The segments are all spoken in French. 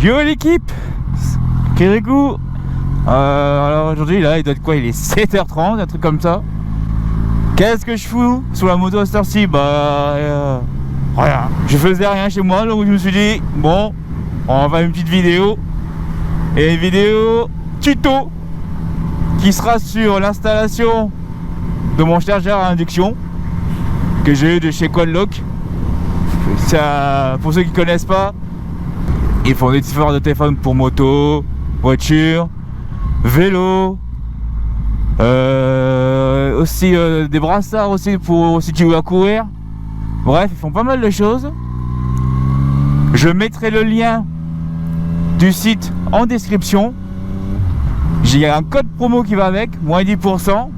Yo l'équipe, Kirikou. Alors aujourd'hui là il doit être quoi, il est 7h30, un truc comme ça. Qu'est-ce que je fous sur la moto à cette heure-ci? Rien, je faisais rien chez moi, donc je me suis dit bon, on va faire une petite vidéo. Et une vidéo tuto qui sera sur l'installation de mon chargeur à induction que j'ai eu de chez Quadlock. Pour ceux qui connaissent pas, ils font des différents de téléphone pour moto, voiture, vélo, aussi des brassards aussi pour si tu veux courir. Bref, ils font pas mal de choses. Je mettrai le lien du site en description. J'ai un code promo qui va avec, moins 10%.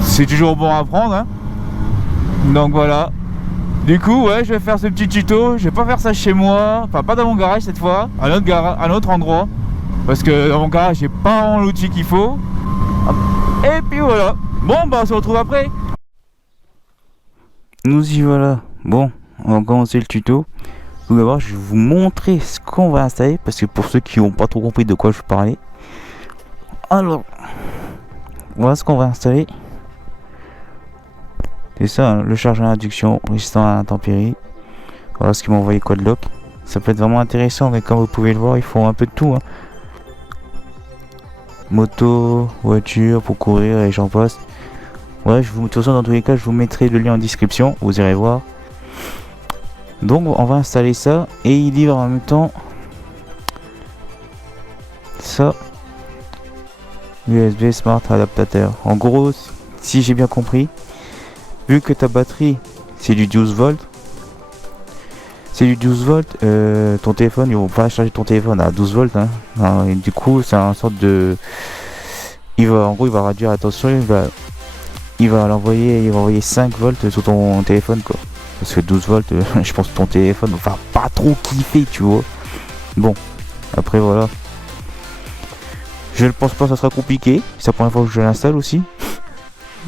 C'est toujours bon à prendre, hein. Donc voilà. Du coup, ouais, je vais faire ce petit tuto. Je vais pas faire ça chez moi, enfin pas dans mon garage cette fois, à un autre endroit, parce que dans mon garage j'ai pas l'outil qu'il faut. Et puis voilà. Bon, bah on se retrouve après. Nous y voilà. Bon, on va commencer le tuto. Tout d'abord, je vais vous montrer ce qu'on va installer, parce que pour ceux qui n'ont pas trop compris de quoi je parlais. Alors, voilà ce qu'on va installer. C'est ça, hein, le chargeur à induction résistant à l'intempérie. Voilà ce qu'ils m'ont envoyé Quadlock. Ça peut être vraiment intéressant, mais comme vous pouvez le voir, ils font un peu de tout, hein. Moto, voiture, pour courir et j'en passe. Ouais, de toute façon, dans tous les cas, je vous mettrai le lien en description, vous irez voir. Donc, on va installer ça et il livre en même temps ça. USB Smart Adaptateur. En gros, si j'ai bien compris, vu que ta batterie c'est du 12 volts, ton téléphone, ils vont pas charger ton téléphone à 12 volts, hein. Et du coup, c'est un sorte de, en gros, il va réduire la tension, il va envoyer 5 volts sur ton téléphone, quoi. Parce que 12 volts, je pense que ton téléphone va pas trop kiffer, tu vois. Bon, après voilà. Je ne pense pas que ça sera compliqué. C'est la première fois que je l'installe aussi.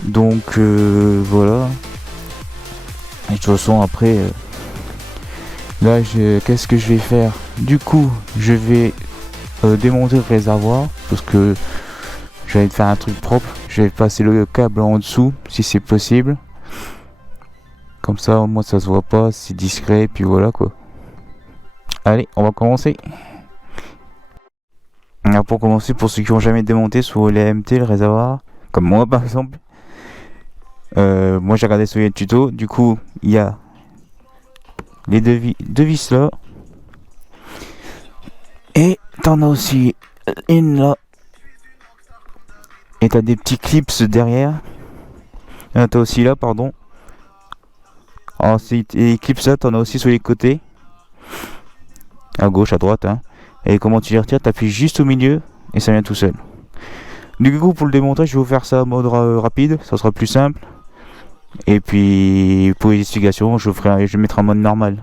Donc voilà. Et de toute façon après, là qu'est-ce que je vais faire? Du coup, je vais démonter le réservoir parce que je vais faire un truc propre. Je vais passer le câble en dessous si c'est possible. Comme ça au moins ça se voit pas, c'est discret et puis voilà quoi. Allez, on va commencer. Alors pour commencer, pour ceux qui ont jamais démonté sur les MT le réservoir, comme moi par exemple, moi j'ai regardé sur les tutos. Du coup il y a les deux vis là, et t'en as aussi une là, et t'as des petits clips derrière. T'as aussi là, pardon. Ensuite, les clips là, t'en as aussi sur les côtés, à gauche, à droite, hein. Et comment tu les retires, t'appuies juste au milieu et ça vient tout seul. Du coup, pour le démontage, je vais vous faire ça en mode rapide, ça sera plus simple. Et puis pour les explications, je vais mettre en mode normal.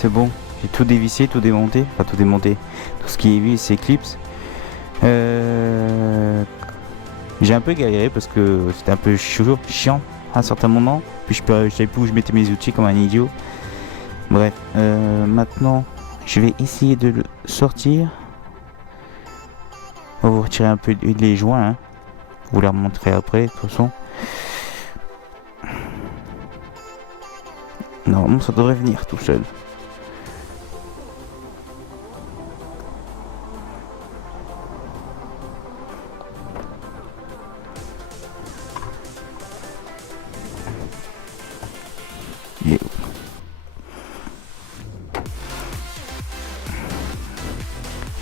c'est bon. J'ai tout dévissé, tout démonté. Enfin, tout démonté. Tout ce qui est vis et clips. J'ai un peu galéré parce que c'était un peu chiant à un certain moment. Puis je savais plus où je mettais mes outils comme un idiot. Bref, maintenant je vais essayer de le sortir. On va vous retirer un peu les joints. Hein. Vous les remontrer après, de toute façon. Normalement ça devrait venir tout seul.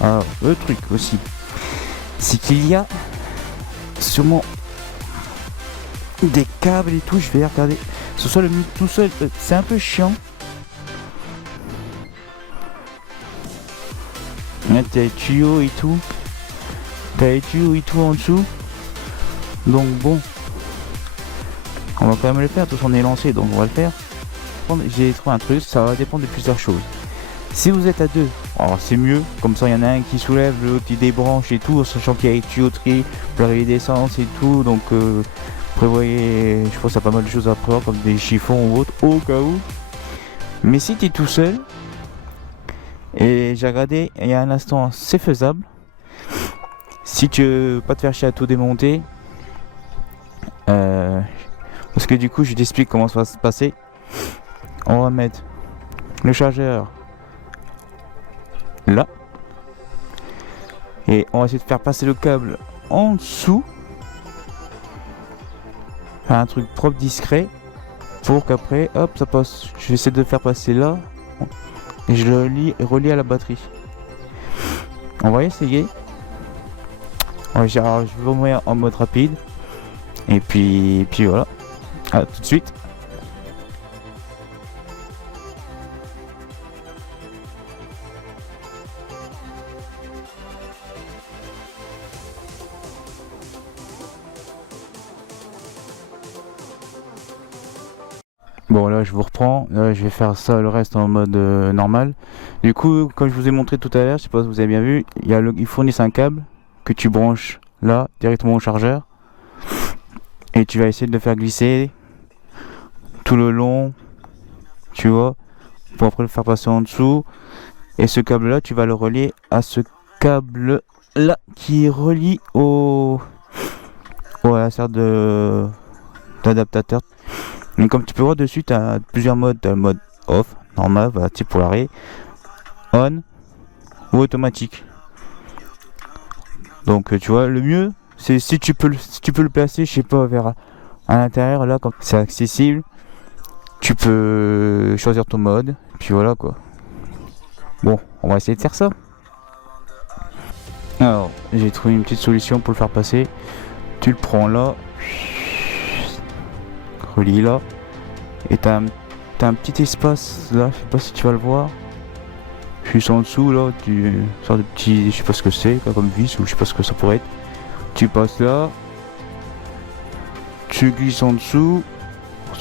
Alors, le truc aussi, c'est qu'il y a sûrement des câbles et tout. Je vais regarder. Ce soit le tout seul, c'est un peu chiant. Là, t'as les tuyaux et tout. En dessous. Donc bon, on va quand même le faire. Tout on est lancé, donc on va le faire. J'ai trouvé un truc. Ça va dépendre de plusieurs choses. Si vous êtes à deux, alors c'est mieux, comme ça il y en a un qui soulève, l'autre il débranche et tout, sachant qu'il y a les tuyauteries, l'arrivée d'essence et tout, donc prévoyez, je pense qu'il y a pas mal de choses à prévoir comme des chiffons ou autre, au cas où. Mais si tu es tout seul, et j'ai regardé il y a un instant, c'est faisable. Si tu veux pas te faire chier à tout démonter, parce que du coup je t'explique comment ça va se passer. On va mettre le chargeur là et on va essayer de faire passer le câble en dessous, un truc propre discret pour qu'après hop ça passe. Je vais essayer de faire passer là et je le relie à la batterie. On va essayer. Alors, je vais vous mettre en mode rapide et puis voilà, à tout de suite. Bon là je vous reprends, là, je vais faire ça le reste en mode normal. Du coup comme je vous ai montré tout à l'heure, je sais pas si vous avez bien vu, ils fournissent un câble que tu branches là directement au chargeur. Et tu vas essayer de le faire glisser tout le long, tu vois, pour après le faire passer en dessous. Et ce câble là tu vas le relier à ce câble là qui relie à la sorte d'adaptateur. Donc comme tu peux voir dessus, tu as plusieurs modes. Tu as le mode off, normal, bah, type pour l'arrêt, on ou automatique. Donc tu vois, le mieux, c'est si tu peux le placer, je sais pas, vers à l'intérieur, là, comme c'est accessible, tu peux choisir ton mode, puis voilà quoi. Bon, on va essayer de faire ça. Alors, j'ai trouvé une petite solution pour le faire passer. Tu le prends là. Relie là et t'as un petit espace là, je sais pas si tu vas le voir, juste en dessous là, tu sors de petit, je sais pas ce que c'est comme vis ou je sais pas ce que ça pourrait être. Tu passes là, tu glisses en dessous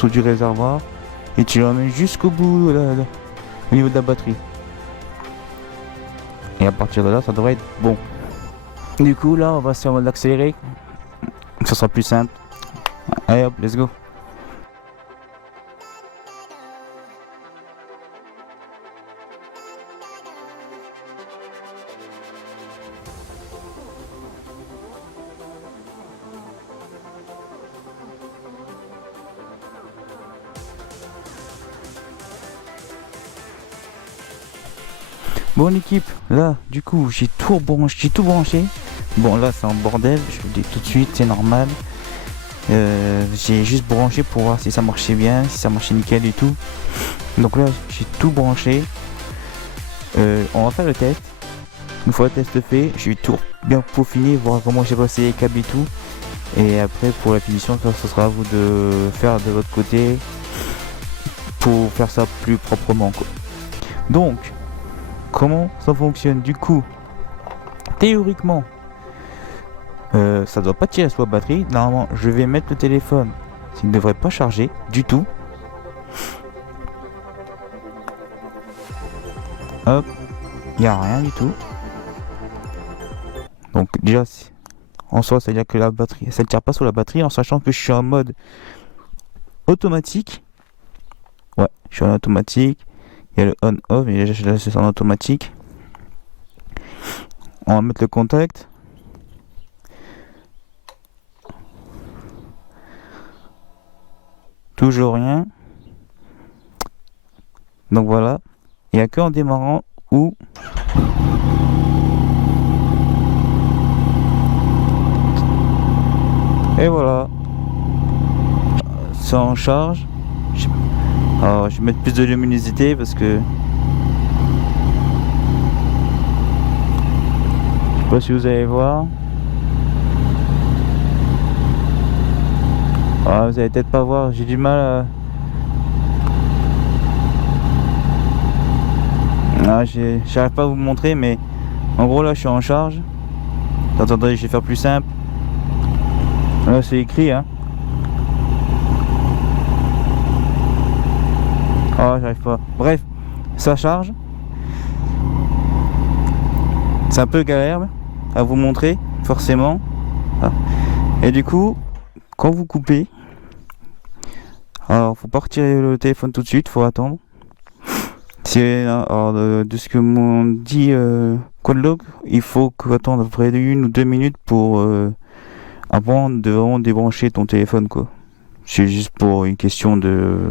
du réservoir et tu l'emmènes jusqu'au bout là, au niveau de la batterie, et à partir de là ça devrait être bon. Du coup là on va se faire en mode accéléré, ça sera plus simple. Allez hop, let's go. Bon l'équipe, là du coup j'ai tout branché. Bon là c'est un bordel, je vous le dis tout de suite, c'est normal. J'ai juste branché pour voir si ça marchait bien, si ça marchait nickel et tout. Donc là j'ai tout branché. On va faire le test. Une fois le test fait, je vais tout bien peaufiner, voir comment j'ai passé les câbles et tout. Et après pour la finition, ça sera à vous de faire de votre côté pour faire ça plus proprement quoi. Donc comment ça fonctionne du coup? Théoriquement ça doit pas tirer sur la batterie. Normalement je vais mettre le téléphone, il ne devrait pas charger du tout. Hop, il n'y a rien du tout. Donc déjà, en soi, ça veut dire que la batterie, ça ne tire pas sur la batterie, en sachant que je suis en mode automatique. Ouais, je suis en automatique. Il y a le on-off, mais là c'est en automatique. On va mettre le contact. Toujours rien. Donc voilà. Il n'y a que en démarrant où et voilà. Ça en charge. Alors, je vais mettre plus de luminosité parce que je sais pas si vous allez voir. Ah, vous allez peut-être pas voir, j'ai du mal à... Ah, j'arrive pas à vous montrer, mais en gros là je suis en charge. Attendez, je vais faire plus simple. Là c'est écrit, hein. Ah, j'arrive pas. Bref, ça charge. C'est un peu galère à vous montrer, forcément. Ah. Et du coup, quand vous coupez, alors faut pas retirer le téléphone tout de suite, faut attendre. Alors, de ce que m'ont dit Quadlog, il faut attendre à peu près 1 ou 2 minutes pour avant de vraiment débrancher ton téléphone, quoi. C'est juste pour une question de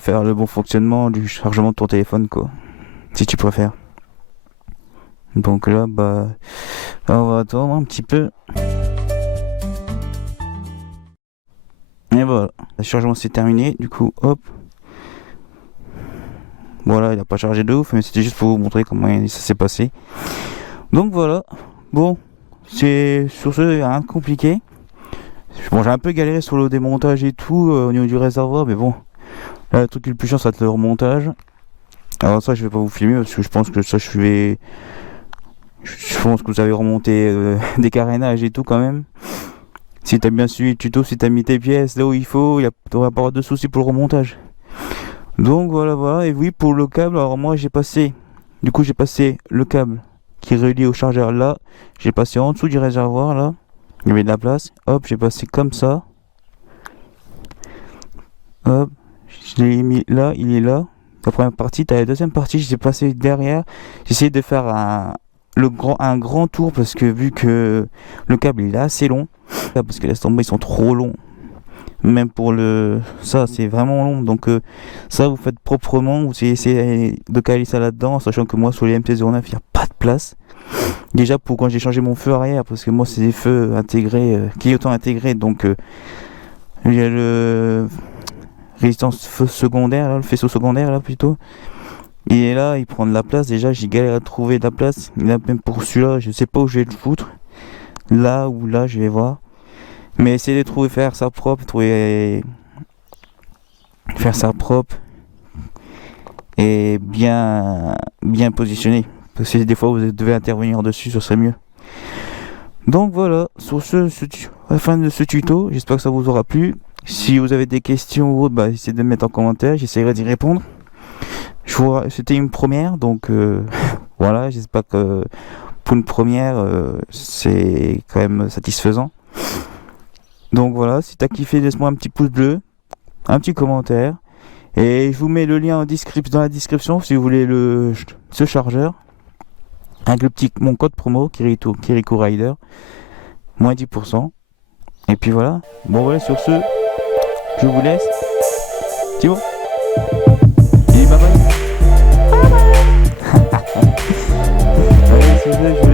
faire le bon fonctionnement du chargement de ton téléphone, quoi, si tu préfères. Donc là, bah, on va attendre un petit peu. Et voilà, le chargement c'est terminé. Du coup, hop. Voilà, il n'a pas chargé de ouf, mais c'était juste pour vous montrer comment ça s'est passé. Donc voilà. Bon, c'est sur ce, rien de compliqué. Bon, j'ai un peu galéré sur le démontage et tout au niveau du réservoir, mais bon. Là, le truc le plus chiant, ça va être le remontage. Alors ça, je vais pas vous filmer parce que je pense que ça, je pense que vous avez remonté des carénages et tout quand même. Si t'as bien suivi le tuto, si t'as mis tes pièces là où il faut, il n'y aura pas de soucis pour le remontage. Donc voilà. Et oui, pour le câble, alors moi j'ai passé le câble qui est relié au chargeur là. J'ai passé en dessous du réservoir là. Il y avait de la place. Hop, j'ai passé comme ça. Hop, je l'ai mis là, il est là. La première partie, t'as la deuxième partie, j'ai passé derrière. J'ai essayé de faire un grand tour parce que vu que le câble il est assez long, parce que les tomber ils sont trop longs. Même pour ça c'est vraiment long, donc ça vous faites proprement, vous essayez de caler ça là-dedans, sachant que moi sur les MT-09 il n'y a pas de place. Déjà pour quand j'ai changé mon feu arrière, parce que moi c'est des feux intégrés, qui est autant intégré, donc il y a le résistance feu secondaire, là, le faisceau secondaire là plutôt. Et là il prend de la place, déjà j'ai galéré à trouver de la place, même pour celui-là je sais pas où je vais le foutre. Là ou là je vais voir. Mais essayer de faire ça propre, faire ça propre et bien positionné. Parce que des fois vous devez intervenir dessus, ce serait mieux. Donc voilà, sur à la fin de ce tuto, j'espère que ça vous aura plu. Si vous avez des questions ou autres, bah, essayez de me mettre en commentaire, j'essaierai d'y répondre. C'était une première, donc voilà, j'espère que pour une première, c'est quand même satisfaisant. Donc voilà, si t'as kiffé, laisse-moi un petit pouce bleu, un petit commentaire. Et je vous mets le lien dans la description si vous voulez ce chargeur. Avec mon code promo, Kirikou Rider, moins 10%. Et puis voilà. Bon voilà, sur ce, je vous laisse. Thibaut. Et bye bye. Allez, sur ce,